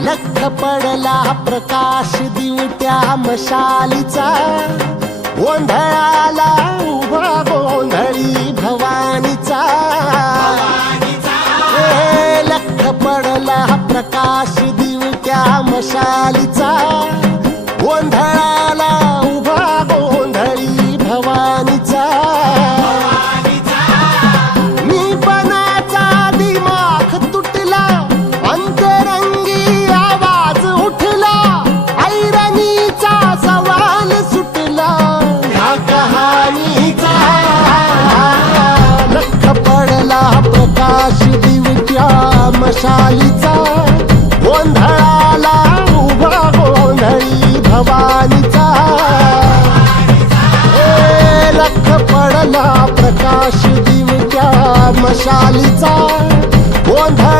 लख पडला प्रकाश दिवट्या मशालीचा. गोंधळाला प्रकाश दिवट्या मशालीचा गोंधळाला उभा गोंधळी भवानीचा. ए, लख पडला प्रकाश दिवट्या मशालीचा गोंधळ